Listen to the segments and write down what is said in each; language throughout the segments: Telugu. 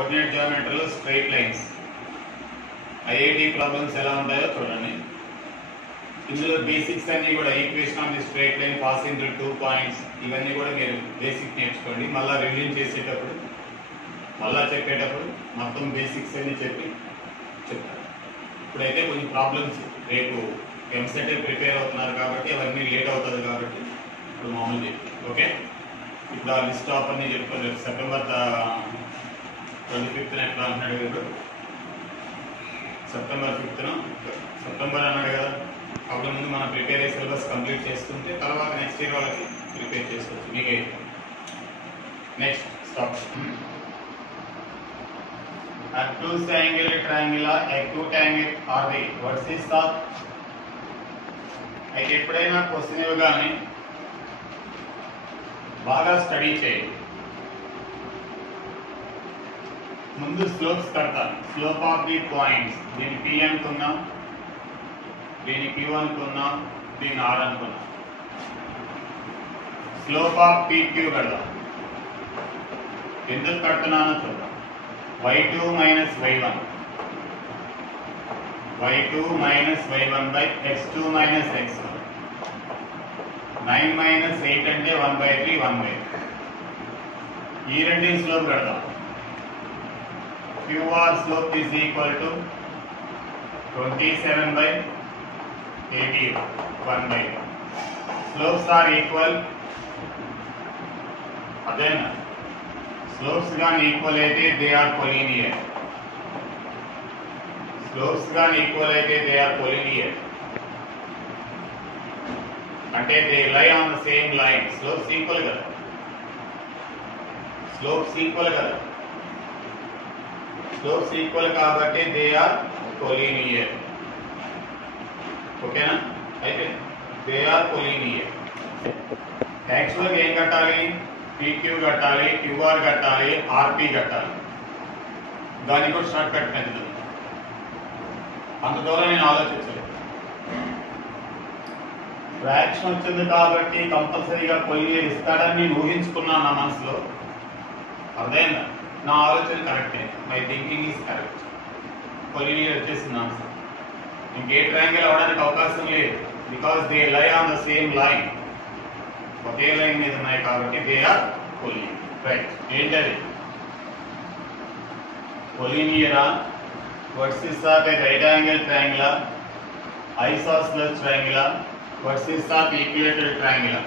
కోఆర్డినేట్ జియోమెట్రీలో స్ట్రైట్ లైన్స్ ఐఐటి ప్రాబ్లమ్స్ ఎలా ఉంటాయో చూడండి. ఇందులో బేసిక్స్ అన్ని కూడా equation of the straight line passing through 2 points ఇవన్నీ కూడా మీరు బేసిక్ నేర్చుకోండి. మళ్ళీ రివిజన్ చేసేటప్పుడు మళ్ళా చెప్పేటప్పుడు మొత్తం బేసిక్స్ అన్ని చెప్తారు. ఇప్పుడైతే కొంచెం ప్రాబ్లమ్స్ రేపు ఎంసెట్ ప్రిపేర్ అవుతున్నారు కాబట్టి అవన్నీ లేట్ అవుతుంది కాబట్టి ఇప్పుడు మామూలు చెప్పి ఓకే. ఇప్పుడు ఆ లిస్ట్ ఆఫ్ అన్ని చెప్పుకోలేదు. సెప్టెంబర్ 25th ఎట్లా అంటున్నాడు కదా, సెప్టెంబర్ 5th సెప్టెంబర్ అన్నాడు కదా. అప్పుడు ముందు మనం ప్రిపేర్ అయ్యే సిలబస్ కంప్లీట్ చేసుకుంటే తర్వాత నెక్స్ట్ ఇయర్ వాళ్ళకి ప్రిపేర్ చేసుకోవచ్చు. మీకే next stop. Acute angle triangular, acute angle are the vertices of. అయితే ఎప్పుడైనా క్వశ్చన్ ఇవ్వగానే బాగా స్టడీ చేయండి. ముందు స్లోప్స్ కడతాను. స్లోప్ ఆఫ్ ది పాయింట్స్, దీన్ని P అనుకున్నాం, దీన్ని Q అనుకున్నాం, దీన్ని R అనుకున్నాం. స్లోప్ ఆఫ్ PQ కడదాం. ఎందుకు కడుతున్నానో చూద్దాం. y2 minus y1 by x2 minus x1 9 minus 8 అంటే 1/3 1/3. ఈ రెండింటి స్లోప్ కడదాం. QR slope is equal to 27/80 1/3. Slopes are equal. అదేనా స్లోప్స్ గాని ఈక్వల్ అయితే దే ఆర్ కొలీనియర్. స్లోప్స్ గాని ఈక్వల్ అయితే దే ఆర్ కొలీనియర్ అంటే they lie on the same line. Slopes equal కదా, స్లోప్స్ ఈక్వల్ కదా, స్లోప్స్ ఈక్వల్ కాబట్టి దే ఆర్ కొలీనియర్. ఓకేనా? అయితే దే ఆర్ కొలీనియర్. యాక్చువల్గా ఏం కట్టాలి? PQ కట్టాలి, QR కట్టాలి, RP కట్టాలి. దానికి కూడా షార్ట్ కట్ మెథడ్. అంత దూరం నేను ఆలోచించలేదు. ఫ్రాక్షన్ వచ్చింది కాబట్టి కంపల్సరీగా కొలీనియర్ ఇస్తాడని నేను ఊహించుకున్నాను నా మనసులో. అర్థమైందా? నా ఆలోచన కరెక్టే. My thinking is correct. Collinear వచ్చేసింది ఆన్సర్. ఇంకే ట్రయాంగిల్ అవడానికి అవకాశం లేదు. Because they lie on the same line. ఒకే లైన్ మీద ఉన్నాయి కాబట్టి దే ఆర్ కొలీనియర్. రైట్. ఏంటది? కొలీనియరా, vertices of a right angle triangular, isosceles triangular, vertices of equilateral triangular.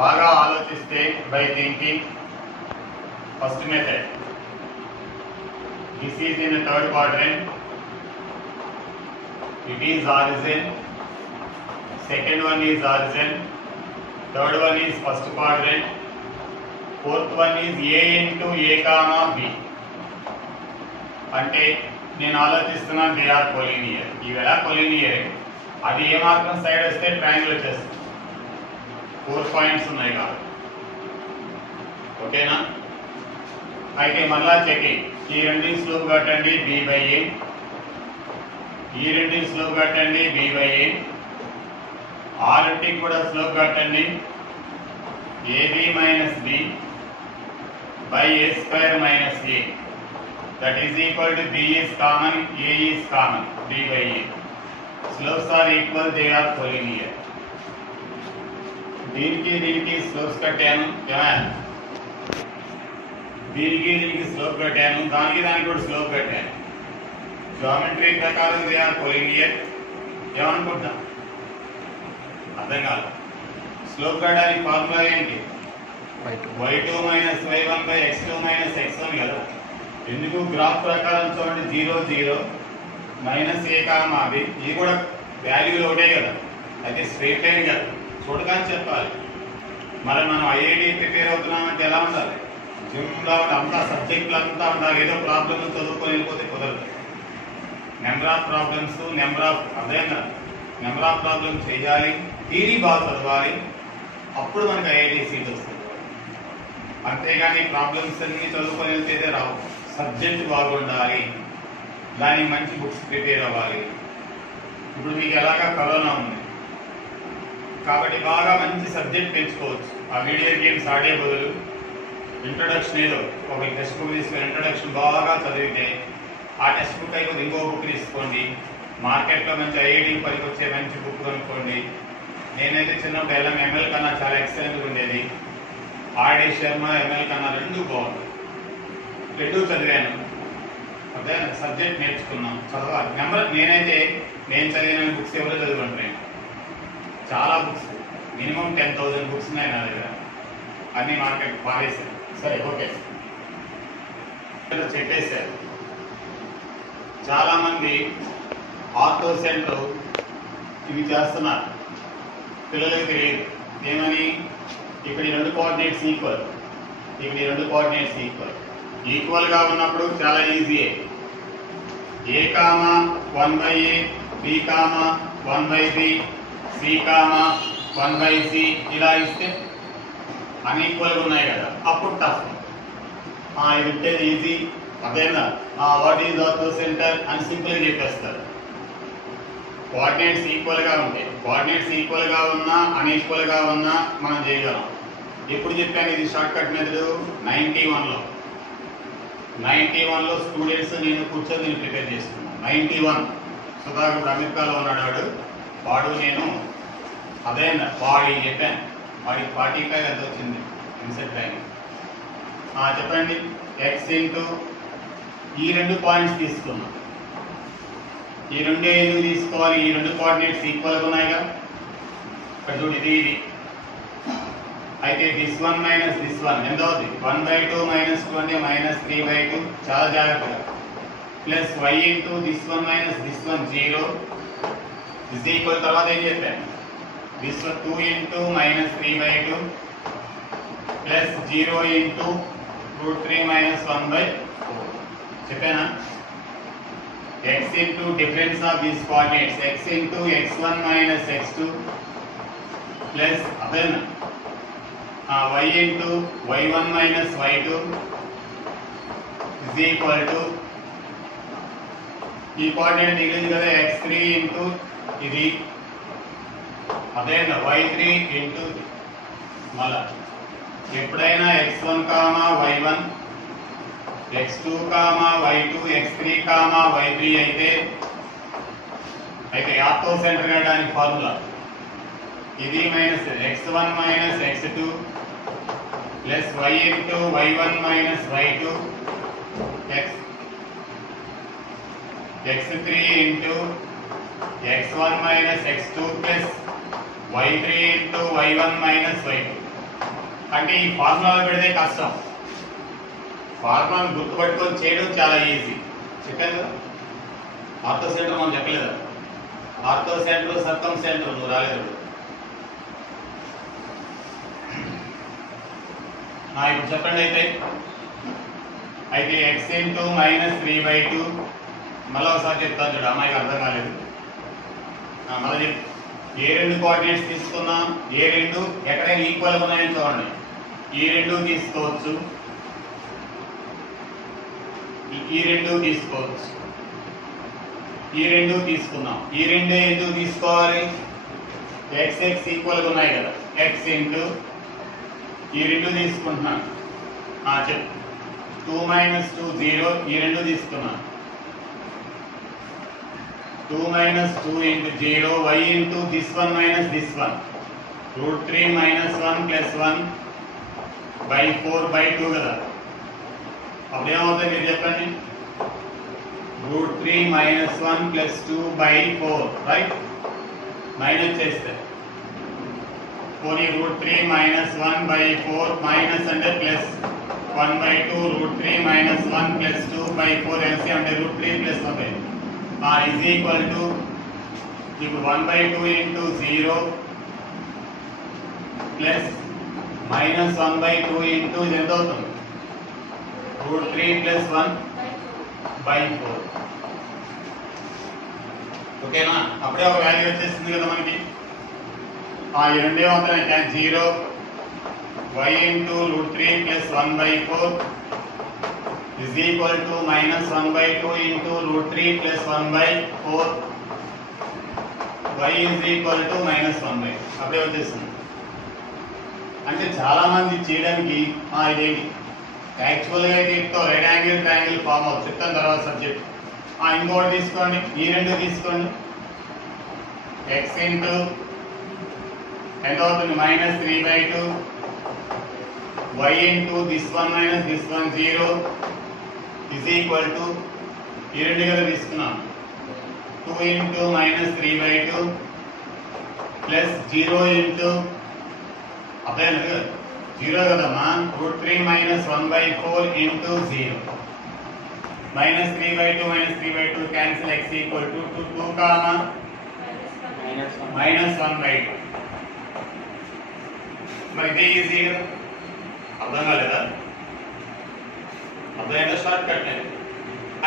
బాగా ఆలోచిస్తే by thinking. First method, this is in third quadrant, it is origin. Second one is origin, third one is first quadrant, fourth one is A into A comma B. అంటే నేను ఆలోచిస్తున్నాను దే ఆర్ కొలీనియర్. ఇవెలా కొలీనియర్? అది ఏ మాత్రం సైడ్ వస్తే ట్రయాంగిల్ వచ్చేస్తుంది. 4 పాయింట్స్ ఉన్నాయి కాబట్టి. ఓకేనా? అయితే మళ్ళా చెకింగ్. ఈ రెండింటి స్లోప్ కట్టండి B/A, ఈ రెండింటి స్లోప్ కట్టండి B/A. ఆరింటికి కూడా స్లోప్ కట్టండి AB minus B by A² minus A. That is equal to B is common, A is common, B/A. Slopes are equal, they are collinear. దీనికి స్లోప్స్ కట్టాను, దీనికి స్లోప్ కట్టాను, దానికి కూడా స్లోప్ కట్టాను. జామెట్రీ ప్రకారం దే ఆర్ కొలీనియర్. ఏమనుకుంటా? అర్థం కాదు. స్లోప్ కట్టడానికి ఫార్ములా ఏంటి? y2 minus y1 by x2 minus x1 కదా. ఎందుకు? గ్రాఫ్ ప్రకారం చూడండి 0 0 మైనస్ A కామా B. ఇది కూడా వాల్యూలు ఒకటే కదా, అయితే స్ట్రైట్ లైన్ కదా. చూడగానే చెప్పాలి. మరి మనం IIT ప్రిపేర్ అవుతున్నామంటే ఎలా ఉండాలి? జిమ్లో అంతా సబ్జెక్టులు అంతా ఉండాలి. ఏదో ప్రాబ్లమ్స్ చదువుకొని వెళ్ళిపోతే కుదరదు. నెంబర్ ఆఫ్ ప్రాబ్లమ్స్, అర్థమైందా? నెంబర్ ఆఫ్ ప్రాబ్లమ్స్ చేయాలి, థియరీ బాగా చదవాలి, అప్పుడు మనకి IIT సీట్ వస్తుంది. అంతేగాని ప్రాబ్లమ్స్ అన్ని చదువుకొని వెళ్తే రావు. సబ్జెక్ట్ బాగుండాలి, దానికి మంచి బుక్స్ ప్రిపేర్ అవ్వాలి. ఇప్పుడు మీకు ఎలాగా కరోనా ఉంది కాబట్టి బాగా మంచి సబ్జెక్ట్ పెంచుకోవచ్చు. ఆ వీడియో గేమ్స్ ఆడే బదులు ఇంట్రొడక్షన్ ఏదో ఒక టెక్స్ట్ బుక్ తీసుకొని ఇంట్రొడక్షన్ బాగా చదివితే ఆ టెక్స్ట్ బుక్ అయిపోతే ఇంకో బుక్ తీసుకోండి. మార్కెట్లో మంచి ఐఐటి పనికి వచ్చే మంచి బుక్ కొనుక్కోండి. నేనైతే చిన్నప్పుడు ఎంఎల్ కన్నా చాలా ఎక్సలెంట్గా ఉండేది. ఆర్డి శర్మ ఎంఎల్ కన్నా రెండు బాగుంది, రెండు చదివాను. అదే సబ్జెక్ట్ నేర్చుకున్నాం, చదవాలి. నేను చదివిన బుక్స్ ఎవరో చదివండి. చాలా బుక్స్, మినిమం 10,000 బుక్స్ ఉన్నాయి నా దగ్గర. అన్ని మార్కెట్ పారేసారు. సరే, ఓకే, చెప్పేశారు. చాలా మంది ఆర్థో సెంటర్ ఇవి చేస్తున్నారు, పిల్లలకు తెలియదు. ఏమని? ఇక్కడ ఈ రెండు కోఆర్డినేట్స్ ఈక్వల్, ఇక్కడ ఈ రెండు కోఆర్డినేట్స్ ఈక్వల్ గా ఉన్నప్పుడు చాలా ఈజీయే. A comma 1/a, b comma 1/b, c comma 1/c ఇలా ఇస్తే అన్ఈక్వల్ గా ఉన్నాయి కదా, అప్పుడు టఫ్. ఇది ఇట్టేది ఈజీ. అదేనా వాట్ ఈజ్ ఆర్థో సెంటర్ అని సింపుల్ గా చెప్పేస్తారు. కోఆర్డినేట్స్ ఈక్వల్ గా ఉంటాయి. కోఆర్డినేట్స్ ఈక్వల్ గా ఉన్నా అన్ఈక్వల్ గా ఉన్నా మనం చేయగలం. ఎప్పుడు చెప్పాను ఇది షార్ట్ కట్ మెథడ్? 91లో స్టూడెంట్స్ నేను కూర్చొని ప్రిపేర్ చేసుకున్నాను. 91 సుధాకర్ అమెరికాలో ఉన్నాడు వాడు నేను అదేనా వాడి చెప్పాను. వాడికి 45 ఎంత వచ్చింది ఇన్సెట్ ర్యాంక్. చెప్పండి. ఎక్స్ ఇంటూ ఈ రెండు పాయింట్స్ తీసుకున్నాం. ఈ రెండే ఎందుకు తీసుకోవాలి? ఈ రెండు కోఆర్డినేట్స్ ఈక్వల్గా ఉన్నాయిగా. ఇక్కడ చూడు, ఇది అయితే దిస్ 1 మైనస్ దిస్ 1 ఎంత అవుతుంది? 1/2 మైనస్ 2 అంటే -3/2. చాలా జాగ్రత్తగా. Plus y into this 1 minus this 1 0 is equal. తర్వాత ఏం చెప్పాను? This 2 into -3/2 plus 0 into √3 minus 1/4 చెప్పానా? x into difference of these coordinates, x into x1 minus x2 plus then y into y1 minus y2 is equal to ఈ కోఆర్డినేట్ మిగిలింది కదా x3 into ఇది, అదే y3 into మళ్ళా ఎప్పుడైనా x1 comma y1 x2 comma y2 x3 comma y3 అయితే ఆర్థో సెంటర్ కట్టడానికి ఫార్ములా ఇది minus x1 minus x2 plus y into y1 minus y2 x3 into x1 minus x2 plus y3 into y1 minus y2. అంటే ఈ ఫార్ములా పెడితే కష్టం, ఫార్ములాను గుర్తుపట్టుకొని చేయడం చాలా ఈజీ. చెప్పాను కదా ఆర్థో సెంటర్ మనం చెప్పలేదా? ఆర్థో సెంటర్ సర్కం సెంటర్ నువ్వు రాలేదు. ఇప్పుడు చెప్పండి. అయితే ఎక్స్ ఇంటూ -3/2 మళ్ళీ ఒకసారి చెప్తాను చూడు, అమ్మాయికి అర్థం కాలేదు. మళ్ళీ చెప్పు. ఏ రెండు కోఆర్డినేట్స్ తీసుకున్నాం? ఏ రెండు ఎక్కడైనా ఈక్వల్ ఉన్నాయని చూడండి. ఈ రెండు తీసుకోవచ్చు, ఈ రెండు తీసుకోవచ్చు, ఈ రెండు తీసుకున్నాం. ఈ రెండే ఎందుకు తీసుకోవాలి? ఎక్స్ ఈక్వల్ గా ఉన్నాయి కదా. ఎక్స్ ఇంటూ ఈ రెండు తీసుకుంటున్నాను. చెప్పు. 2 - 2 0 ఈ రెండు తీసుకున్నాను. 2 - 2 into 0 y into this 1 minus this 1 √3 minus 1 plus 1 by 4/2 కదా. అప్పుడు ఏమవుతుంది మీరు చెప్పండి? √3 minus 1 plus 2/4 రైట్. మైనస్ చేస్తే పోనీ √3 minus 1/4 మైనస్ అంటే ప్లస్ 1/2 √3 minus 1 plus 2/4 ఎల్సి అంటే √3 plus 1/2 is equal to ఇప్పుడు 1/2 into 0 plus minus 1/2 into ఇది ఎంత అవుతుంది? √3 plus 1/4. ఓకేనా? అప్పుడే ఒక వాల్యూ వచ్చేస్తుంది కదా మనకి. ఈ రెండే అవుతున్నాయి. 0 y into √3 plus 1/4 is equal to -1/2 into √3 plus 1/4 y is equal to -1/2. అప్పుడే వచ్చేస్తుంది. అంటే చాలా మంది చేయడానికి ఇదేంటి యాక్చువల్గా అయితే ఇట్తో రైట్ యాంగిల్ ట్రయాంగిల్ ఫామ్ అవుతుంది, చెప్తాను తర్వాత సబ్జెక్ట్. ఇంకోటి తీసుకోండి, ఈ రెండు తీసుకోండి. x ఇంటూ ఎంత అవుతుంది -3/2 y into this one minus this one 0 is equal to ఈ రెండు కదా తీసుకున్నాం 2 ఇంటూ -3/2 ప్లస్ 0 ఇంటూ అదే 0 కదమ్మా √3 - 1/4 into 0 -3/2 cancel x equal to 2 comma -1/2. మరి ఇది ఈజీ కదా, అర్థం కాలేదా? అర్థమైందా? షార్ట్ కట్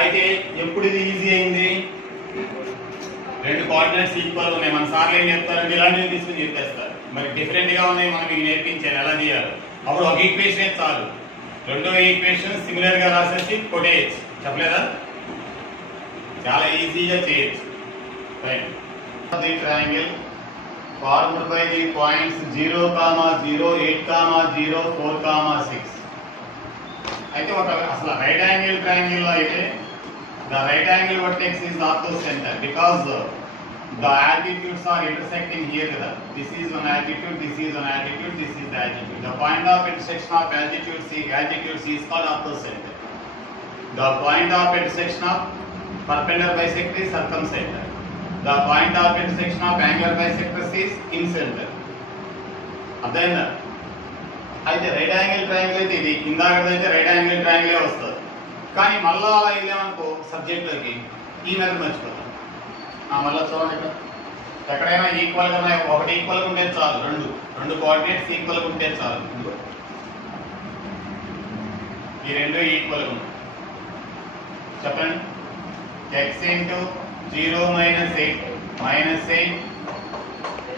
అయితే ఎప్పుడు ఇది ఈజీ అయింది? రెండు కోఆర్డినేట్స్ ఈక్వల్ ఉన్నాయి. మన సార్లు ఏం చెప్తారంటే ఇలాంటివి తీసుకుని చెప్పేస్తారు. మరి డిఫరెంట్ గా ఉన్నాయి, మనం మీకు నేర్పించాను ఎలా చేయాలి. అప్పుడు ఒక ఈక్వేషన్ చాలు, రెండో ఈక్వేషన్ సిమిలర్ గా రాసేసి కొట్టేయచ్చు. చెప్పలేదా? చాలా ఈజీగా చేయొచ్చు. The triangle formed by the points 0, 0, 8, 0, 4, 6. అయితే ఒక అసలు రైట్ యాంగిల్ ట్రయాంగిల్ లో అయితే the right angle vertex is not the center because the altitudes are intersecting here. This is one altitude, this is one altitude, this is the altitude. The point of intersection of altitude C is called off the center. The point of intersection of perpendicular bisector is circumcenter. The point of intersection of angular bisectors is in center. Then అయితే రైట్ యాంగిల్ ట్రయాంగిల్ అయితే ఇది ఇందాకదైతే రైట్ యాంగిల్ ట్రయాంగిల్ వస్తుంది. కానీ మళ్ళా అలా వెళ్ళామనుకో సబ్జెక్ట్లోకి ఈ మెథడ్ మర్చిపోతాం. మళ్ళీ చూడండి, ఇక్కడ ఎక్కడైనా ఈక్వల్గా ఉన్నాయి, ఒకటి ఈక్వల్గా ఉంటే చాలు, రెండు కోఆర్డినేట్స్ ఈక్వల్గా ఉంటే చాలు. ఈ రెండు ఈక్వల్గా ఉన్నాయి. చెప్పండి, x into 0 - 8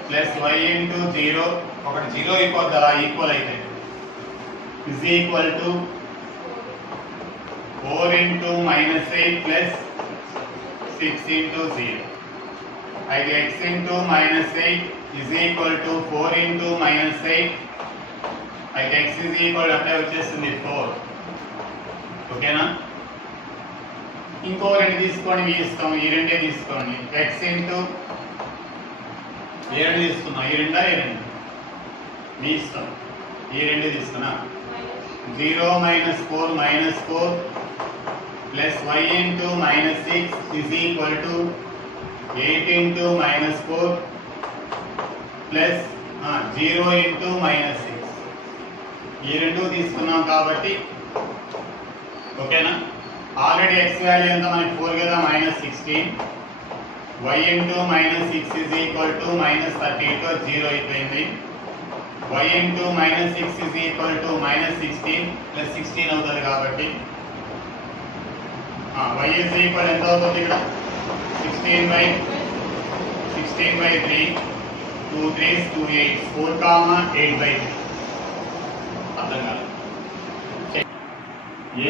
plus y into 0 ఒకటి 0 అయిపోద్ది, అలా ఈక్వల్ అయితే is equal to 4 into -8 plus 6 into 0. అయితే x into -8 is equal to 4 into -8. అయితే x ఇజ్ ఈక్వల్ అంటే వచ్చేస్తుంది 4. ఓకేనా? ఇంకో రెండు తీసుకోండి, మీ ఇష్టం. ఈ రెండే తీసుకోండి. x ఇంటూ ఏ రెండు తీసుకున్నాం, ఈ రెండా ఈ రెండు మీ ఇష్టం. ఈ రెండు తీసుకున్నా 0 - 4 plus y into -6 is equal to 8 into -4 plus 0 into -6. ఈ రెండు తీసుకున్నాం కాబట్టి ఓకేనా? ఆల్రెడీ x వాల్యూ ఎంత మనకి 4 కదా, -16. y into -6 is equal to -32, 0 అయిపోయింది. y into -6 is equal to -16 plus 16 అవుతుంది కాబట్టి y ఇజ్ ఈక్వల్ ఎంత అవుతుంది ఇక్కడ 16/3 2 3s 2 8 4, 8/3. అర్థం కాదు.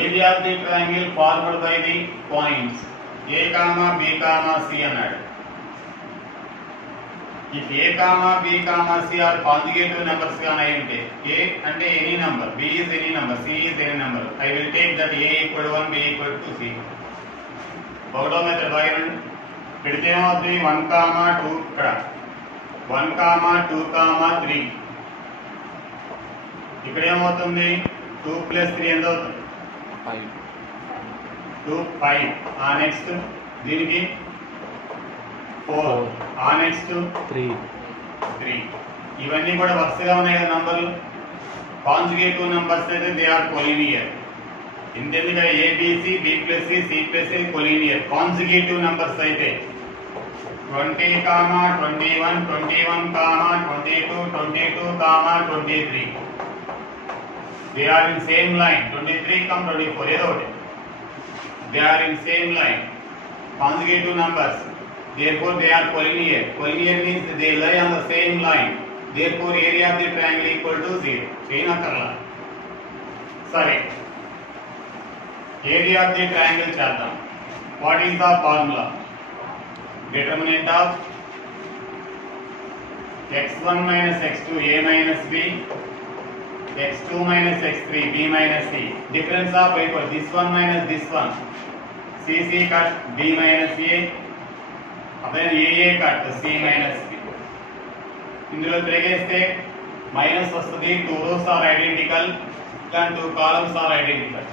Area of the triangle formed by the points A, B, C అన్నాడు. If A, B, C are conjugative numbers గానే ఉంటే A అంటే any number, B is any number, C is any number, I will take that A equal to 1, B equal to C. ఒకటో మెథడ్ రాయండి. పెడితే ఏమవుతుంది 1, 2 ఇక్కడ 1, 2, 3. ఇక్కడ ఏమవుతుంది 2 + 3 ఎంత అవుతుంది 2, 5. నెక్స్ట్ దీనికి 4, నెక్స్ట్ 3. ఇవన్నీ కూడా వరుసగా ఉన్నాయి కదా నంబర్లు. కాంజుగేటివ్ నంబర్స్ అయితే దే ఆర్ కొలీనియర్. ఎందుకంటే ABC, B + C, C + C collinear. Conjugative numbers అయితే 20, 21, 21, 22, 22, 23. They are in same line. 23, 24 ఏదో ఒకటి. They are in same line. Conjugative numbers. Therefore, they are collinear. Collinear means they lie on the same line. Therefore, area of the triangle equal to 0. Cheyna karla. Sorry. Area of the triangle chadam. What is the formula? Determinant of x1 - x2 a - b x2 minus x3 b minus c. Difference of equal this one minus this one. c c cut b minus a. Then a cut c minus b. ఇందులో తిరిగేస్తే మైనస్ వస్తుంది. 2 rows are identical and 2 columns are identical.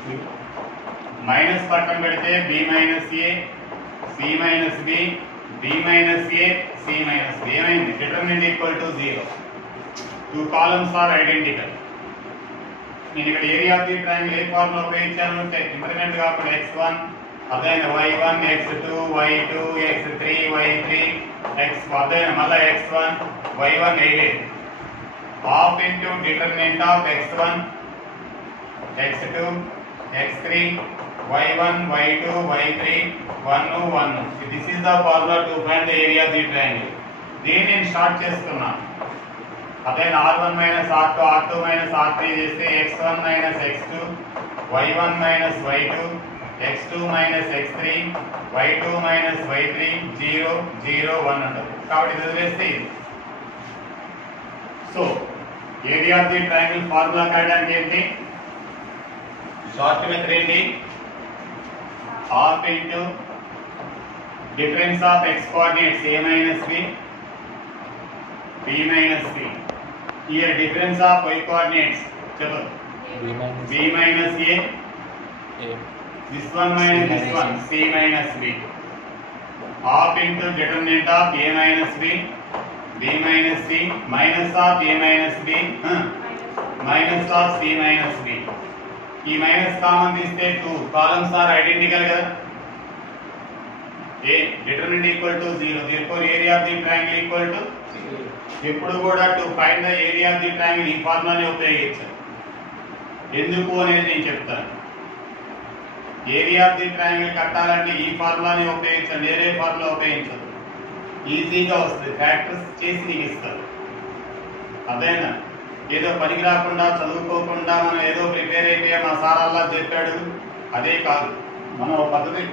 Minus పక్కన పెడితే b minus a c minus b b minus a c minus b ఏమైంది? Determinant equal to 0. 2 columns are identical. నేను ఇక్కడ area of the triangle A formula ఉపయోగించాను అంటే ఇంక్రిమెంట్ కాకుండా x1 అదైన y1 x2 y2 x3 y3 x అదైన మళ్ళీ x1 y1 వేయలేదు. Half into determinant of x1 x2 x3 y1 y2 y3 1 1. This is the formula to find the area of the triangle. దీన్ని నేను స్టార్ట్ చేస్తున్నాను. అదైన r1 minus r2 r2 minus r3 చేస్తే x1 minus x2 y1 minus y2 x2 minus x3 y2 minus y3 0 0 1 ఉంటుంది. కాబట్టి ఇది వదిలేస్తే so area of the triangle formula కాయడానికి ఏంటి? షార్ట్ మెథడ్ ఏంటి? Half into difference of x coordinates a minus b b minus c. Here difference of y coordinates. चलो. b minus a. This one minus this one. c minus b. Half into determinant of a minus b. b minus c. Minus of a minus b. Minus of c minus b. ఈ మైనస్ కామన్ తీస్తే 2 columns are identical కదా. a determinant equal to 0. Therefore area of the triangle equal to 0. ఎప్పుడు కూడా to find the area of the triangle ఈ ఫార్ములాని ఉపయోగించాలి. ఎందుకు అనేది నేను చెప్తాను. ఏరియా ఆఫ్ ది ట్రయాంగిల్ కట్టాలంటే ఈ ఫార్ములాని ఉపయోగించాలి. వేరే ఫార్ములా ఉపయోగించదు. ఈజీగా వస్తుంది. ఫ్యాక్టర్స్ చేసి నీకు ఇస్తారు. అదేనా ఏదో పనికి రాకుండా చదువుకోకుండా మనం ఏదో ప్రిపేర్ అయితే మా సార్ అలా చెప్పాడు అదే కాదు. మనం పద్ధతి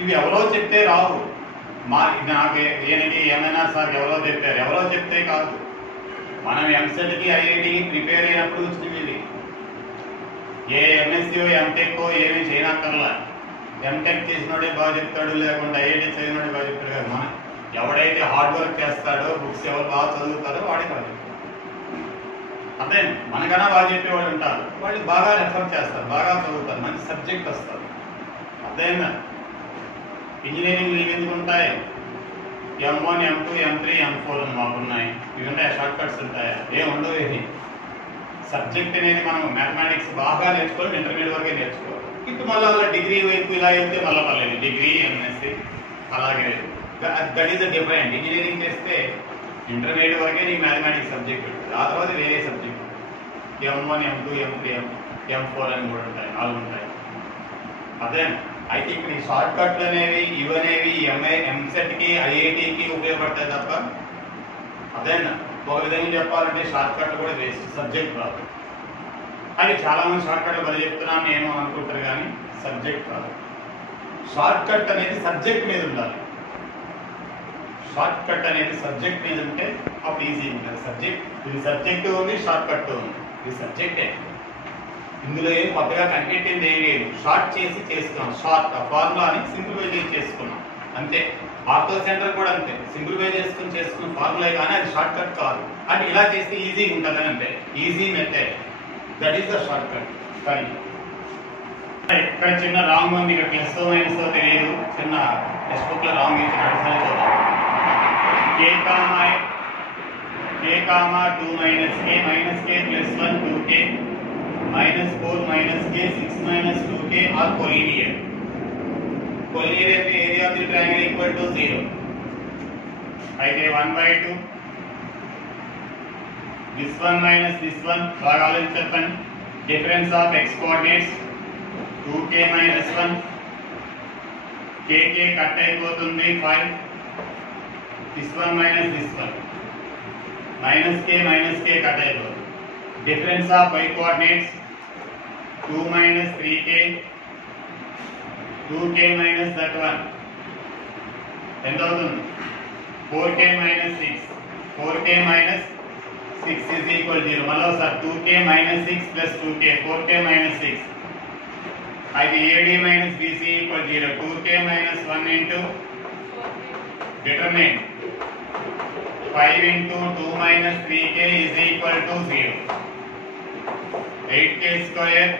ఇవి ఎవరో చెప్తే రావు. నాకు ఈయనకి ఏమైనా సార్ ఎవరో చెప్పారు, ఎవరో చెప్తే కాదు. మనం ఎంసెట్కి ఐఐటికి ప్రిపేర్ అయినప్పుడు వచ్చినవి. ఏ ఎంఎస్సీ ఎంటెక్ ఏమీ చేయనక్కర్లా. ఎంటెక్ చేసినోడే బాగా చెప్తాడు, లేకుండా ఐఐటి చదివినోడే బాగా చెప్తాడు కదా. మనం ఎవడైతే హార్డ్ వర్క్ చేస్తాడో, బుక్స్ ఎవరు బాగా చదువుతారో వాడే బాగా చెప్తాడు. అదే మనకన్నా బాగా చెప్పేవాళ్ళు ఉంటారు. వాళ్ళు బాగా రెఫర్ చేస్తారు, బాగా చదువుతారు, మంచి సబ్జెక్ట్ వస్తారు. అదేనా ఇంజనీరింగ్ ఇవి ఎందుకు ఉంటాయి? M1 M2 M3 M4 అని మాకున్నాయి. ఇవి ఉంటాయి, షార్ట్ కట్స్ ఉంటాయా? ఉండవు. ఇది సబ్జెక్ట్ అనేది మనం మ్యాథమెటిక్స్ బాగా నేర్చుకోవాలి, ఇంటర్మీడియట్ వరకే నేర్చుకోవాలి. ఇప్పుడు మళ్ళీ అలా డిగ్రీ వైపు ఇలా వెళ్తే మళ్ళీ పర్లేదు. డిగ్రీ ఎంఎస్సీ అలాగే that is the different. Engineering చేస్తే ఇంటర్మీడియట్ వరకే నీకు మ్యాథమెటిక్స్ సబ్జెక్ట్ ఉంటుంది. ఆ తర్వాత వేరే subject M1 M2 M3 M4 అని కూడా ఉంటాయి, 4 ఉంటాయి. అదే అయితే ఇక్కడ ఈ షార్ట్ కట్లు అనేవి ఇవనేవి ఎంసెట్కి ఐఐటికి ఉపయోగపడతాయి తప్ప అదేనా ఒక విధంగా చెప్పాలంటే షార్ట్ కట్లు కూడా వేస్ట్, సబ్జెక్ట్ రాదు. అది చాలామంది షార్ట్ కట్లు బలి చెప్తున్నాను ఏమో అనుకుంటారు, కానీ సబ్జెక్ట్ రాదు. షార్ట్ కట్ అనేది సబ్జెక్ట్ మీద ఉండాలి. షార్ట్ కట్ అనేది సబ్జెక్ట్ మీద ఉంటే అప్పుడు ఈజీ ఉంటుంది. సబ్జెక్ట్ ఇది సబ్జెక్ట్ ఉంది, షార్ట్ కట్ ఉంది. ఇది సబ్జెక్టే, ఇందులో ఏం కొత్తగా కనిపెట్టింది ఏం లేదు. షార్ట్ చేసి చేసుకున్నాం. షార్ట్ ఆ ఫార్ములాని సింప్లిఫై చేసి చేసుకున్నాం అంతే. ఆర్థో సెంటర్ కూడా అంతే, సింప్లిఫై చేసుకున్న ఫార్ములా, కానీ అది షార్ట్ కట్ కాదు. అంటే ఇలా చేస్తే ఈజీగా ఉంటుంది అంటే easy method, that is the short cut. కానీ ఇక్కడ చిన్న రాంగ్ ఉంది, ఇక్కడ ప్లస్ మైనస్ తెలియదు. చిన్న టెక్స్ట్ బుక్ లో రాంగ్ ఇచ్చిన k, 2 minus k plus 1 2k minus 4 minus k 6 minus 2k are collinear. Collinear area of the triangle equal to 0. అయితే 1/2 this one minus this one బాగా ఆలోచించండి. Difference of x coordinates 2k minus 1 k cut అయిపోతుంది 5. this one minus this one minus k cut అయిపోతుంది. Difference of y coordinates 2 minus 3k 2k minus that one ఎంత అవుతుంది? 4k minus 6 4k minus 6 is equal 0. మళ్ళీ ఒకసారి 2k minus 6 plus 2k 4k minus 6 అయితే AD minus BC equal 0. 2k minus 1 into determinant 5 into 2 minus 3k is equal to 0. 8k square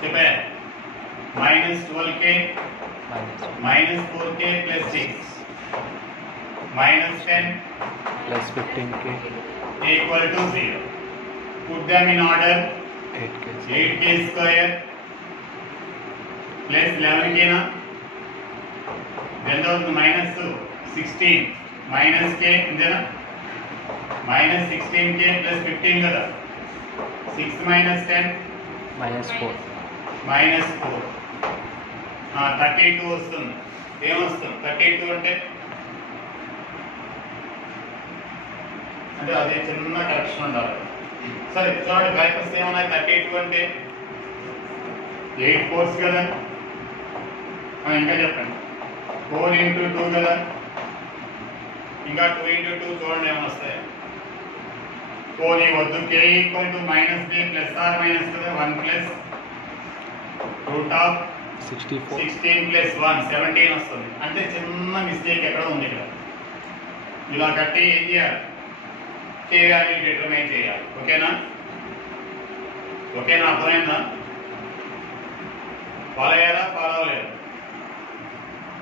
చెప్పే minus 12k minus 4k plus 6 minus 10 plus 15k equal to 0. Put them in order. 8k square plus 11k na then the minus 16 minus k indena minus 16k plus 15 kada 6 minus 10 minus 4 minus 4 32 వస్తుంది ఏం వస్తుంది 32 అంటే అదే చిన్న కరెక్షన్ ఉండాలి సరే చూడండి బ్యాకర్స్ ఏమన్నాయి 32 అంటే 8 4 కదా ఇంకా చెప్పండి 4 into 2 కదా ఇంకా 2 into 2 చూడండి ఏమొస్తాయి 4 వద్దు k equal to minus b plus or minus కదా 1 plus root of 16 plus 1 17 వస్తుంది అంటే చిన్న మిస్టేక్ ఎక్కడ ఉంది ఇక్కడ ఇలా కట్టి ఏం చేయాలి k వాల్యూ డిటర్మైన్ చేయాలి ఓకేనా అర్థమైందా ఫాలో అయ్యారా ఫాలో అవ్వలేదు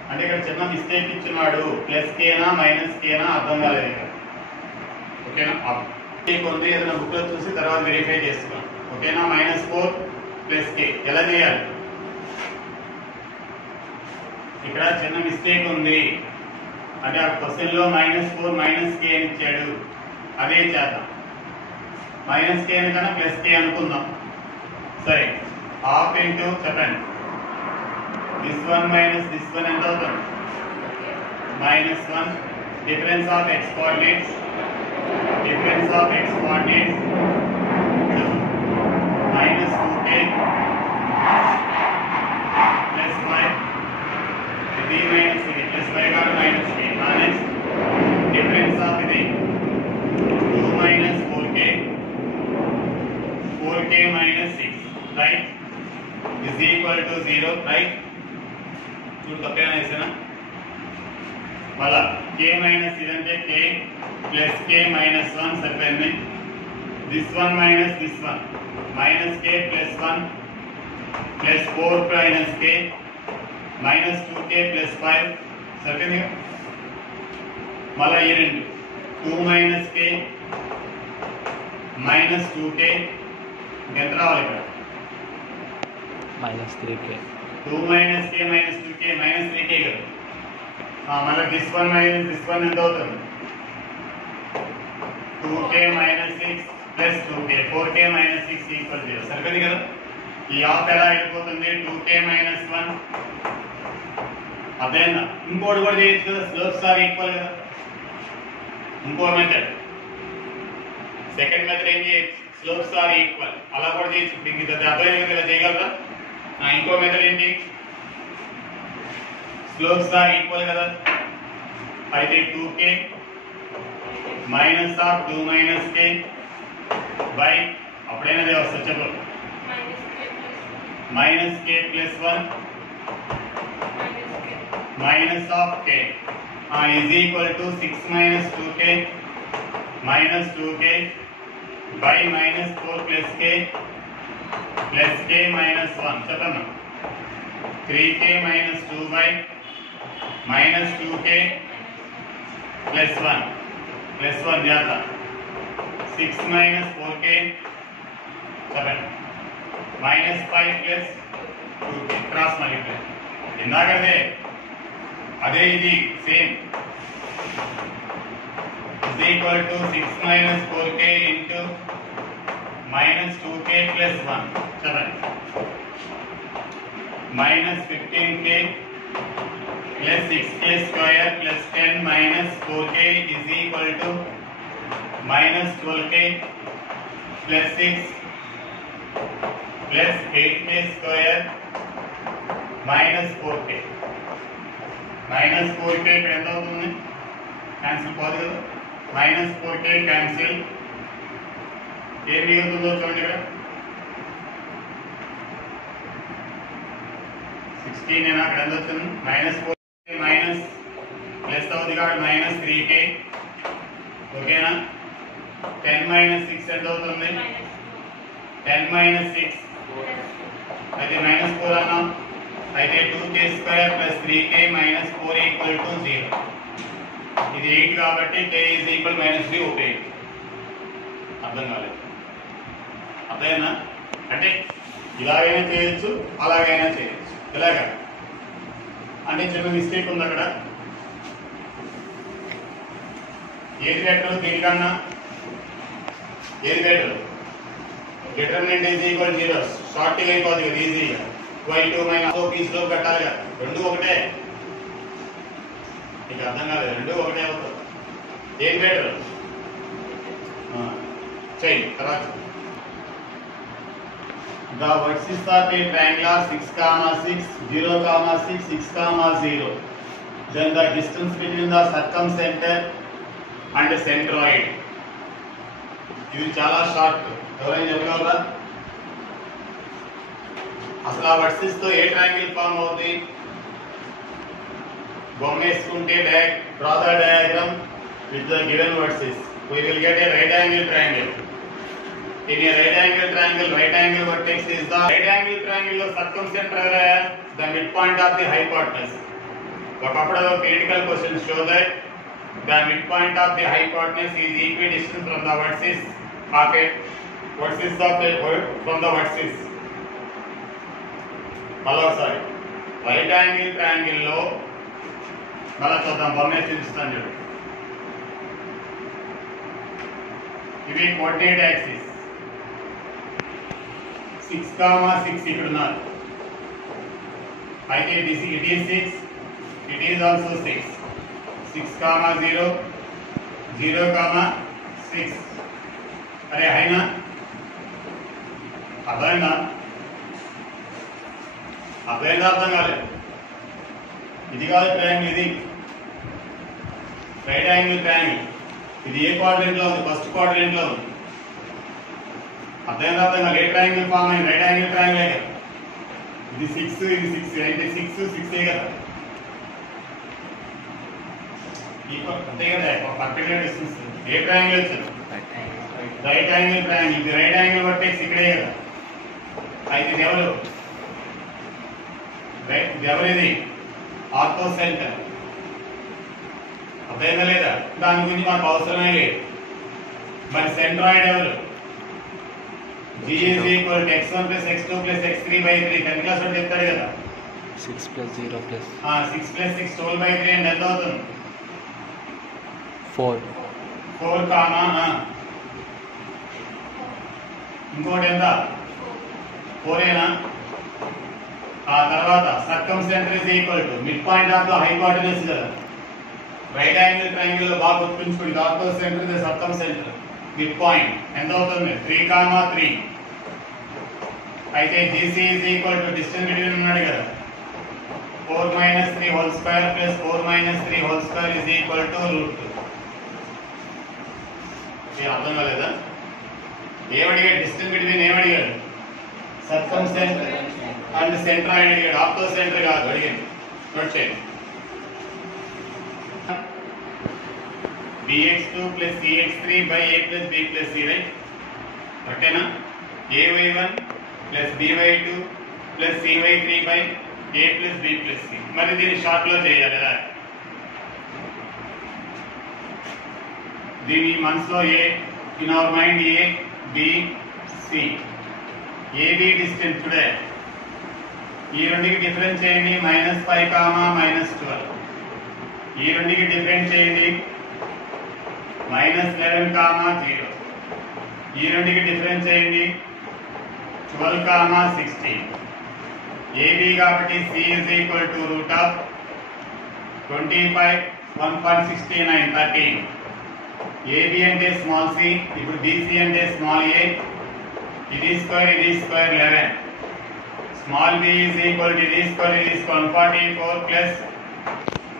అంటే ఇక్కడ చిన్న మిస్టేక్ ఇచ్చినాడు ప్లస్ కేనా మైనస్ కేనా అర్థం కాలేదు ఇక్కడ ఓకేనా ఉంది ఏదైనా బుక్ లో చూసి తర్వాత వెరిఫై చేసుకోండి ఓకేనా -4 ప్లస్ కే ఎలా చేయాలి ఇక్కడ చిన్న మిస్టేక్ ఉంది అంటే ఆ క్వశ్చన్ లో -4 మైనస్ కే అని ఇచ్చాడు అదే చేద్దాం మైనస్ కే కన్నా ప్లస్ కే అనుకుందాం సరే హాఫ్ ఇంటూ చెప్పండి this one minus this one ఎంత అవుతుంది -1 difference of x coordinates -2k plus 5 ఇది minus ఇది plus 5 కాదు minus k minus difference of ఇది 2 minus 4k minus 6 right is equal to 0 right చూడు తప్పేనా వేసానా మళ్ళా k మైనస్ ఇదంటే k ప్లస్ k మైనస్ 1 సరిపోయింది this one minus this one minus k plus 1 plus 4 minus k minus 2k plus 5 సరిపోయింది మళ్ళా ఈ రెండు 2 minus k minus 2k ఎంత రావాలి ఇక్కడ -3k 2 minus k minus 2k minus 3k కదా మళ్ళీ this one minus this one ఎంత అవుతుంది 2k minus 6 plus 2k 4k minus 6 equal 0 సరిపోయింది కదా ఈ హాఫ్ ఎలా అయిపోతుంది 2k minus 1 అదేనా ఇంకోటి కూడా చేయొచ్చు కదా స్లోప్స్ ఆర్ ఈక్వల్ కదా ఇంకో మెథడ్ సెకండ్ మెథడ్ ఏం చేయొచ్చు స్లోప్స్ ఆర్ ఈక్వల్ అలా కూడా చేయొచ్చు దీనికి అర్థమైంది కదా చేయగలరా ఇంకో మెథడ్ ఏంటి స్లోప్స్ ఆర్ ఈక్వల్ కదా అయితే 2k minus of 2 minus k by అప్పుడైనా వస్తుంది చెప్పు minus k plus 1 minus of k is equal to 6 minus 2k minus 2k by minus 4 plus k plus k minus 1 చెప్పండి 3k minus 2 by minus 2k plus 1 जाता 6 minus 4k చెప్పండి minus 5 plus 2k cross multiply ఇందాకదే అదే ఇది same is equal to 6 minus 4k into minus 2k plus 1 చెప్పండి minus 15k plus 6k square plus 10 minus 4k is equal to minus 12k plus 6 plus 8k square minus 4k ఇక్కడ ఎంత అవుతుంది క్యాన్సిల్ పోదు కదా minus 4k cancel ఏం మిగులుతుందో చూడండి ఇక్కడ 16 అయినా అక్కడ ఎంత వచ్చింది -4 మైనస్ ప్లస్ అవుతుంది కాబట్టి -3k ఓకేనా 10 - 6 ఎంత అవుతుంది 10 - 6 అయితే -4 అన్నాం అయితే 2k² + 3k - 4 = 0 ఇది 8 కాబట్టి k = -3 ఉపయోగించు అర్థం కాలేదు అర్థమైనా అంటే ఇలాగైనా చేయొచ్చు అలాగైనా చేయొచ్చు ఇలాగా అంటే చిన్న మిస్టేక్ ఉంది అక్కడ ఏది బెటర్ దీనికన్నా ఏది బెటర్ డిటర్మినెంట్ = 0 షార్ట్గా అయిపోతుంది కదా ఈజీగా y2 - పీస్లో కట్టాలి కదా రెండు ఒకటే నీకు అర్థం కాలేదు రెండు ఒకటే అవుతుంది ఏది బెటర్ చెయ్యి తర్వాత The vertices of a triangle 6, 6, 0, 6, 6, 0. Then the distance between the circumcenter and centroid. ఇది చాలా షార్ట్ ఎవరైనా చెప్పగలరా అసలు ఆ వర్టిసెస్ తో ఏ ట్రయాంగిల్ ఫామ్ అవుతుంది బొమ్మ వేసుకుంటే draw the diagram with the given vertices. We will get a right angle triangle. In a right angle triangle, right angle vertex is the right angle triangle లో circumcenter the midpoint of the hypotenuse. ఒకప్పుడు theoretical question show that the midpoint of the hypotenuse is equidistant from the vertices of a vertices of a from the vertices. మళ్ళీ ఒకసారి right angle triangle లో మళ్ళీ చూద్దాం బొమ్మ చూపిస్తాను చూడు ఇవి కోఆర్డినేట్ యాక్సిస్ 6, 6 ఇక్కడ ఉన్నారు అయితే it is 6 it is also 6 6, 0 0, 6 అరే అయినా అర్థమైందా అర్థం కాలేదు ఇది కాదు ట్రయాంగిల్ ఇది రైట్ యాంగిల్ ట్రయాంగిల్ ఇది ఏ క్వాడ్రంట్ లో ఉంది ఫస్ట్ క్వాడ్రంట్ లో ఉంది అర్థం కాదు రైట్ యాంగిల్ ఫామ్ అయింది రైట్ యాంగిల్ ట్రయాంగిల్ కదా ఇది 6 ఇది 6 అయితే 6 6 కదా అంతే కదా పర్ఫెక్ట్ డిస్టెన్స్ ఏ ట్రయాంగిల్ వచ్చింది రైట్ యాంగిల్ ట్రయాంగిల్ ఇది రైట్ యాంగిల్ వర్టెక్స్ ఇక్కడే కదా అయితే ఇది ఎవరు ఇది ఎవరిది ఆర్థో సెంటర్ అర్థమైందా లేదా దాని గురించి మనకు అవసరమే లేదు మరి సెంట్రాయిడ్ ఎవరు G is equal to x1 plus x2 plus x3 by 3 10th class లో చెప్తారు కదా 6 plus 0 plus 6 plus 6 whole by 3 అంటే ఎంత అవుతుంది 4 కామా ఇంకోటి ఎంత 4 ఏనా ఆ తర్వాత circumcentre is equal to midpoint of the hypotenuse కదా రైట్ యాంగిల్ ట్రయాంగిల్ లో బాగా గుర్తుంచుకోండి orthocentre the circumcentre midpoint ఎంత అవుతుంది 3, 3 అయితే GC is equal to distance between ఉన్నాడు కదా 4 - 3 whole square plus 4 - 3 whole square is equal to √2 ఇది అర్థం కాలేదా ఏమడిగాడు డిస్టెన్స్ బిట్వీన్ ఏమడిగాడు సర్కంసెంటర్ అండ్ సెంట్రాయిడ్ అడిగాడు ఆర్థో సెంటర్ కాదు అడిగింది నోట్ చేయండి bx2 plus cx3 by a plus b plus c right ఓకేనా ay1 plus by2 plus cy3 by a plus b plus c మరి దీన్ని షార్ట్ లో చేయాలి కదా దీని మనసులో a in our mind a b c ab distance today ఈ రెండుకి డిఫరెన్స్ చేయండి -5, -12 ఈ రెండుకి డిఫరెన్స్ చేయండి -11, 0 ఈ రెండుకి డిఫరెన్స్ చేయండి 12, 16 AB కాబట్టి C is equal to √25 1.69 13 AB అంటే స్మాల్ c ఇప్పుడు BC అంటే స్మాల్ a ఇది square 11 small b is equal to ఇది స్క్వేర్ 144 ప్లస్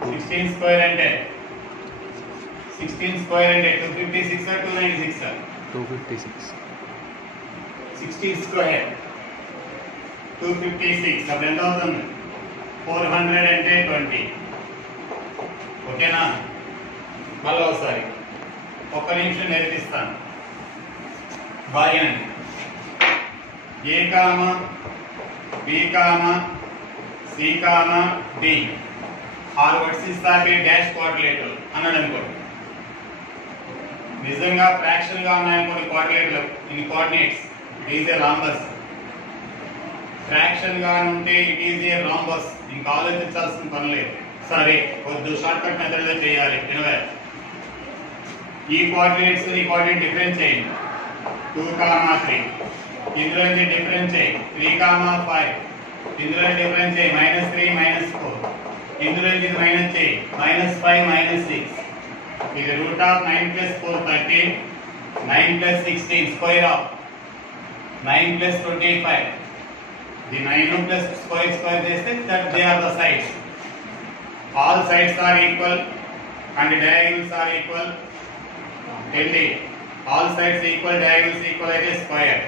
16 స్క్వేర్ అంటే 16 స్క్వేర్ అంటే 256 296 256 60 స్క్వేర్ 256 అప్పుడు ఎంత అవుతుంది 420 ఓకేనా మళ్ళీ ఒకసారి ఒక్క నిమిషం నేర్పిస్తాను బాగానండి A comma B comma C comma D R versus R B dash coordinator అన్నాడు అనుకోండి నిజంగా ఫ్రాక్షన్ గా ఉన్నాయనుకోండి కోఆర్డినేట్లు in coordinates it is a rhombus fraction గా ఉంటే ఇట్ ఈజ్ ఏ రాంబస్ ఇంకా ఆలోచించాల్సిన పని లేదు సరే కొద్ది షార్ట్ కట్ మెథడ్ లో చేయాలి ఎనవే ఈ కోఆర్డినేట్స్ ఈ కోఆర్డినేట్ డిఫరెన్స్ చేయండి 2, 3 ఇందులో నుంచి డిఫరెన్స్ చేయండి 3, 5 ఇందులో డిఫరెన్స్ చేయి -3 -4 ఇందులో నుంచి మైనస్ చేయి -5 -6 ఇది root of 9 + 4 13 9 + 16 square of 9 + 25 the 9 plus square చేస్తే that they are the sides all sides are equal and the diagonals are equal ఏంటి all sides equal diagonals equal అయితే స్క్వేర్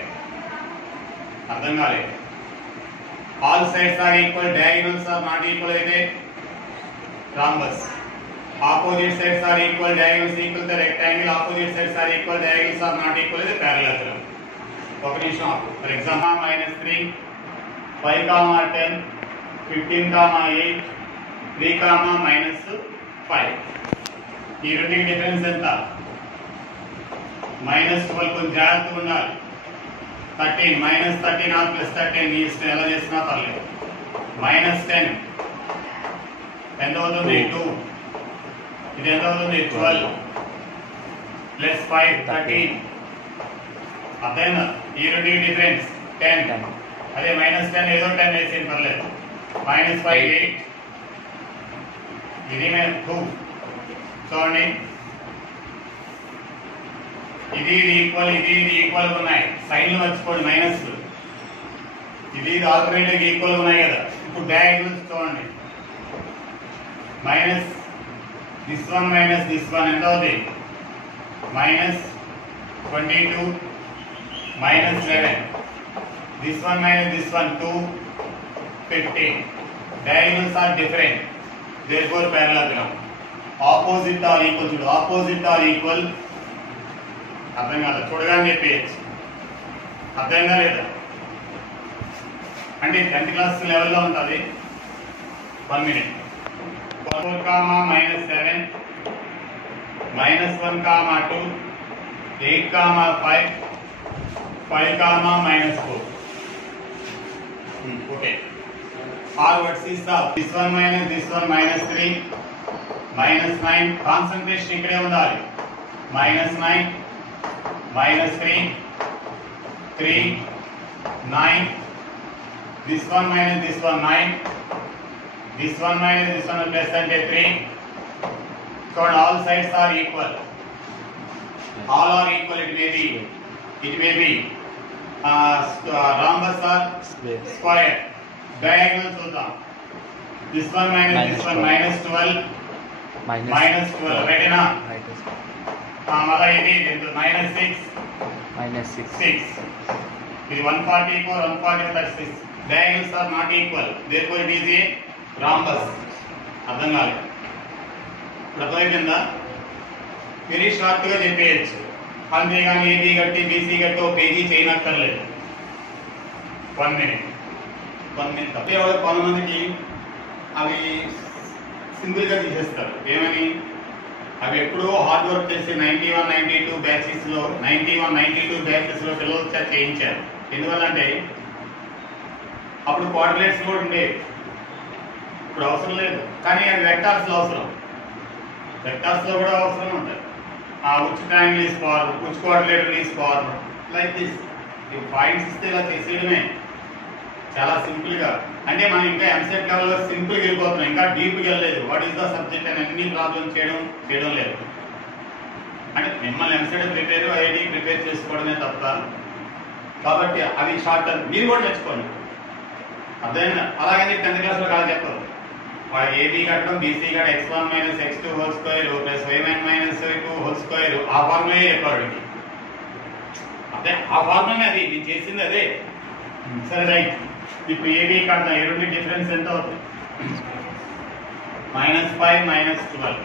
అర్థం కాలేదు all sides are equal diagonals are not equal అయితే rhombus opposite sides are equal diagonals equal the rectangle opposite sides are equal diagonals are not equal అయితే parallelogram ఒక నిమిషం ఫర్ ఎగ్జాంపుల్ -3 5, 10 15, 8 3, -5 ఈ రెండింటి డిఫరెన్స్ ఎంత -12 కొంచెం జాగ్రత్తగా ఉండాలి 13 -13 +13 ఈ ఇష్టం ఎలా చేసినా పర్లేదు -10 ఎంత అవుతుంది 2 ఇది ఎంత అవుతుంది 12 +5 13 అదేనా ఈ రెండింటి డిఫరెన్స్ 10 అదే -10 ఏదో 10 వేసి పర్లేదు -5 8 ఇది మేము 2 చూడండి ఇది ఈక్వల్ ఉన్నాయి సైన్లు మర్చిపోండి మైనస్ ఇది ఆల్టర్నేటివ్ ఈక్వల్ ఉన్నాయి కదా ఇప్పుడు డయాగోనల్స్ చూడండి దిస్ వన్ ఎంత అవుతుంది -22 -11 this one minus this one 2 15 diagonals are different therefore parallelogram opposite or equal to opposite or equal అర్థం కాదు చూడగానే చెప్పేయచ్చు అర్థంగా లేదా అంటే 10th క్లాస్ లెవెల్లో ఉంటుంది 1 minute 4, -7 -1, 2 8, 5, -4 okay r versus this one -3 -9 concentration ఇక్కడే ఉండాలి -9 -3 3 9 this one 9 this one plus అంటే 3 so all sides are equal all are equal it may be rhombus or square diagonal చూద్దాం this one minus this one -12 రైటేనా మళ్ళీ ఇది -6 ఇది 144 140 36 diagonals are not equal therefore it is a rhombus అర్థం కాలేదు ఇప్పుడు అర్థమైపోయిందా వెరీ షార్ట్ గా చెప్పేయచ్చు అంతేగాని ఏబీ గట్టి బీసీ గట్టి ఒక పేజీ చేయనక్కర్లేదు 1 minute కొంతమందికి అవి సింపుల్ గా తీసేస్తారు ఏమని అవి ఎప్పుడూ హార్డ్ వర్క్ చేసి 91, 92 బ్యాచెస్ లో 91, 92 బ్యాచెస్ లో పిల్లలు చేయించారు ఎందువల్లంటే అప్పుడు కోఆర్డినేట్స్ కూడా ఉండేవి ఇప్పుడు అవసరం లేదు కానీ అది వెక్టార్స్ లో అవసరం వెక్టార్స్ లో కూడా అవసరం ఉంటుంది which triangle is formed, which coordinator is formed, like this. ఈ పాయింట్స్ ఇస్తే ఇలా చేసేయడమే చాలా సింపుల్ గా అంటే మనం ఇంకా ఎంసెట్ లెవెల్ లో సింపుల్ గా వెళ్ళిపోతున్నాం ఇంకా డీప్ గా వెళ్ళలేదు వాట్ ఈస్ ద సబ్జెక్ట్ అని అన్ని ప్రాబ్లమ్స్ చేయడం లేదు అంటే మిమ్మల్ని ఎంసెట్ ప్రిపేర్ ఐఐటి ప్రిపేర్ చేసుకోవడమే తప్ప కాబట్టి అవి షార్ట్ టర్మ్ మీరు కూడా నేర్చుకోండి అర్థమైందా అలాగని 10th క్లాస్ లో కాదు చెప్పరు వాడు ఏబీ కట్టడం బీసీ గడ x1 - x2 whole square + y1 - y2 whole square ఆ ఫార్ములా చెప్పాడు అదే ఆ ఫార్ములానే అది నేను చేసింది అదే. సరే రైట్. ఇప్పుడు ఏబీ కన్నా ఈ రెండు డిఫరెన్స్ ఎంత అవుతుంది? -5 -12.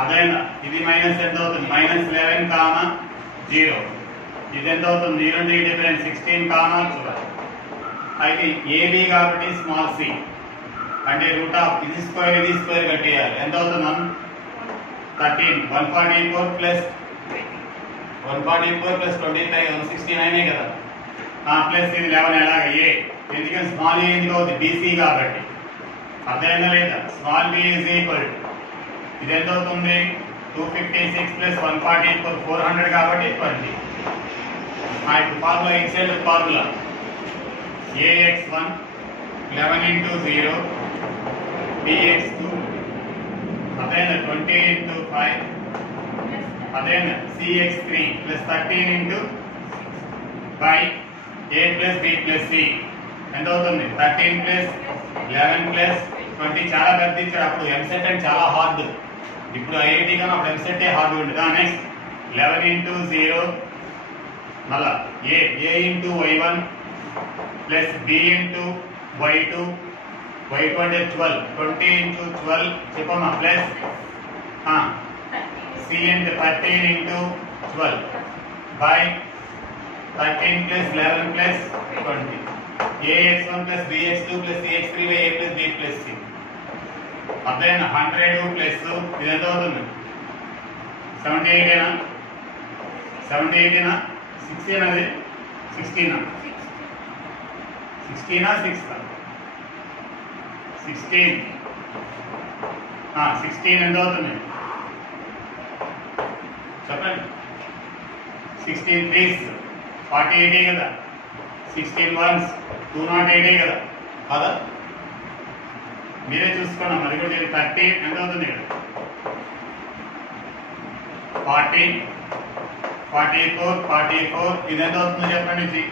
అదేనా ఇది మైనస్ ఎంత అవుతుంది? -11, 0. ఇది ఎంత అవుతుంది? ఈ రెండు డిఫరెన్స్ 16, 12. అయితే ఏబీ కాబట్టి స్మాల్ సి అంటే రూట్ ఆఫ్ ఇది స్క్వేర్ కట్టేయాలి. ఎంత అవుతుంది? 13. 144 ప్లస్ 25 169 కదా. ప్లస్ ఇది 11 ఎలాగ ఏ, ఎందుకంటే స్మాల్ ఏ ఎందుకు అవుతుంది? బీసీ కాబట్టి. అర్థమైందా లేదా? స్మాల్ బి ఈజ్ ఈక్వల్ ఇది ఎంత అవుతుంది? 256 ప్లస్ 144 400 కాబట్టి 20. ఇప్పుడు formula inside formula AX1 11 into 0 BX2 అదేనా 20 into 5 అదేనా CX3 plus 13 into 5 A plus B plus C ఎంత అవుతుంది? 13 plus 11 plus 20 చాలా పెద్ద ఇచ్చాడు. అప్పుడు ఎంసెట్ అంటే చాలా హార్డ్. ఇప్పుడు ఐఐటి కన్నా అప్పుడు ఎంసెట్ హార్డ్ ఉంటుంది. నెక్స్ట్ 11 into 0 మళ్ళా A into Y1 plus B into Y2 Y2 అంటే 12 20 into 12 చెప్పమ్మా plus C into 13 into 12 by 13 plus 11 plus 20 AX1 plus BX2 plus CX3 by A plus B plus C అదేనా 100 ప్లస్ ఇది ఎంత అవుతుంది? 78 ఏనా? 78 ఏనా? 16 అది 16 16 ఎంత అవుతుంది? చెప్పండి. 16 3s 48 కదా. 16 1s 208 కదా. కదా మీరే చూసుకున్నాం. అది కూడా 30 ఎంత అవుతుంది? 40 44 44 ఇది ఎంత అవుతుందో చెప్పండి.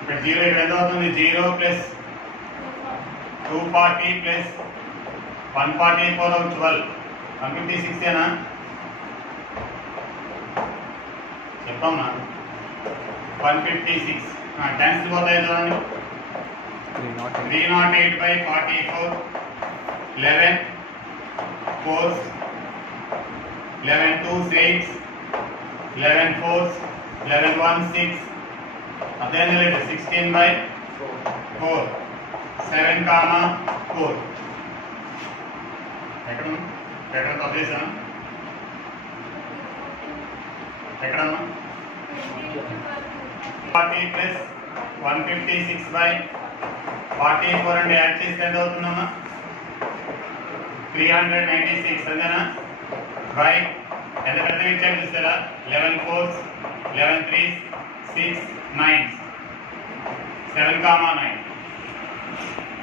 ఇక్కడ 0 ఇక్కడ ఎంత అవుతుంది? 0 ప్లస్ 240 ప్లస్ 144 of 12 156 ఏనా? చెప్పమ్మా 156 10 పోతాయి చూడండి. 308 by 44 11 4 11 2 6 11 4 11 1 6 అదేనా లేదు 16 by 4 7, 4 ఎక్కడ తప్పేసా? ఎక్కడమ్మా? 40 ప్లస్ 156 by 44 అంటే యాడ్ చేస్తే ఎంత అవుతుందమ్మా? 396 అంతేనా? బై ఎంత పెద్ద ఇచ్చాడు చూస్తారా? 11 4 11 3 6 9 7, 9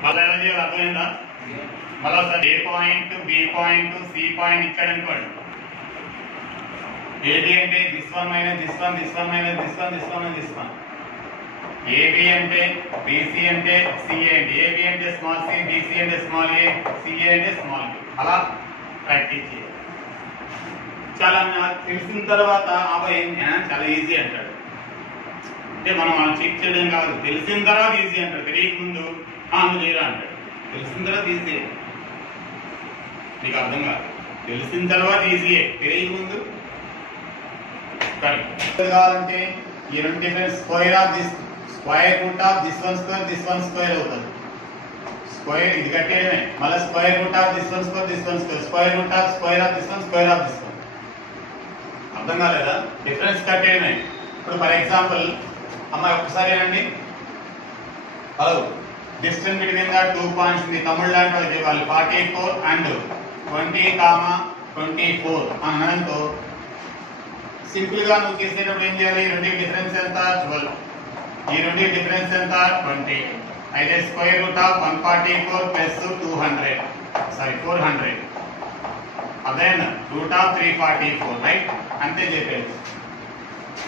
మళ్ళీ ఎలా చేయాలి? అర్థమైందా? మళ్ళీ ఒకసారి A point B point C point ఇచ్చాడు అనుకోండి. ఏబి అంటే this one minus this one this one minus this one this one this one. AB అంటే బీసీ అంటే సిఏ అంటే ఏబి అంటే స్మాల్ సి బీసీ అంటే స్మాల్ ఏ సిఏ అంటే స్మాల్ బి. అలా ప్రాక్టీస్ చేయాలి. చాలా తెలిసిన తర్వాత అబ్బాయి చాలా ఈజీ అంటాడు. అంటే మనం చెక్ చేయడం కాదు, తెలిసిన తర్వాత ఈజీ అంటాడు. తెలియక ముందు నువ్వు చేయరా అంటాడు. తెలిసిన తర్వాత ఈజీ, నీకు అర్థం కాదు. తెలిసిన తర్వాత ఈజీయే, తెలియక ముందు కావాలంటే ఈ రెండు difference square of this square root of this one square అవుతుంది. స్క్వేర్ ఇది కట్టేయడమే. మళ్ళీ square root of this one square square root of square of this one అర్థం కాలేదా? డిఫరెన్స్ కట్టేయడమే. ఇప్పుడు ఫర్ ఎగ్జాంపుల్ అమ్మాయి ఒకసారి ఏనండి, hello distance between the 2 points ఉంది. తమిళ లాంటి వాళ్ళు చెప్పాలి 44 and 20, 24 అన్నదంతో సింపుల్ గా నువ్వు తీసేటప్పుడు ఏం చేయాలి? ఈ రెండు డిఫరెన్స్ ఎంత? 12. ఈ రెండు డిఫరెన్స్ ఎంత? 20. అయితే స్క్వేర్ రూట్ ఆఫ్ 144 ప్లస్ 200 400 అదేనా రూట్ ఆఫ్ 344 రైట్. అంతే చెప్పేది.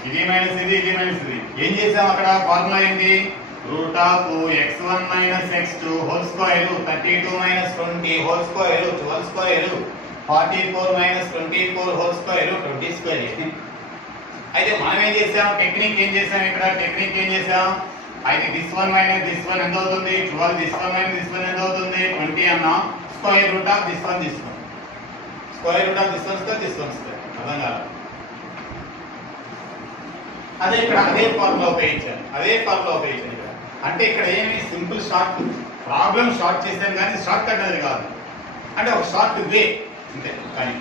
ఇది మైనస్ ఇది, ఇది మైనస్ ఇది. ఏం చేసాం అక్కడ? ఫార్ములా ఏంటి? Root of x1 minus x2 whole square 32 minus 20 whole square 12 square 44 minus 24 whole square 20 square. అయితే మనం ఏం చేసాం, టెక్నిక్ ఏం చేసాం, ఇక్కడ టెక్నిక్ ఏం చేసాం, అయితే this one minus this one ఎంత అవుతుంది, 12 this one minus this one ఎంత అవుతుంది, 20 అన్నాం. Square root of this one square root of this one square. అర్థం కాదు. అదే ఇక్కడ అదే ఫార్ములా ఉపయోగించాను ఇక్కడ. అంటే ఇక్కడ ఏమి సింపుల్ షార్ట్ ప్రాబ్లం షార్ట్ చేశాను కానీ షార్ట్ కట్ అనేది కాదు, అంటే ఒక షార్ట్ వే అంతే. కానీ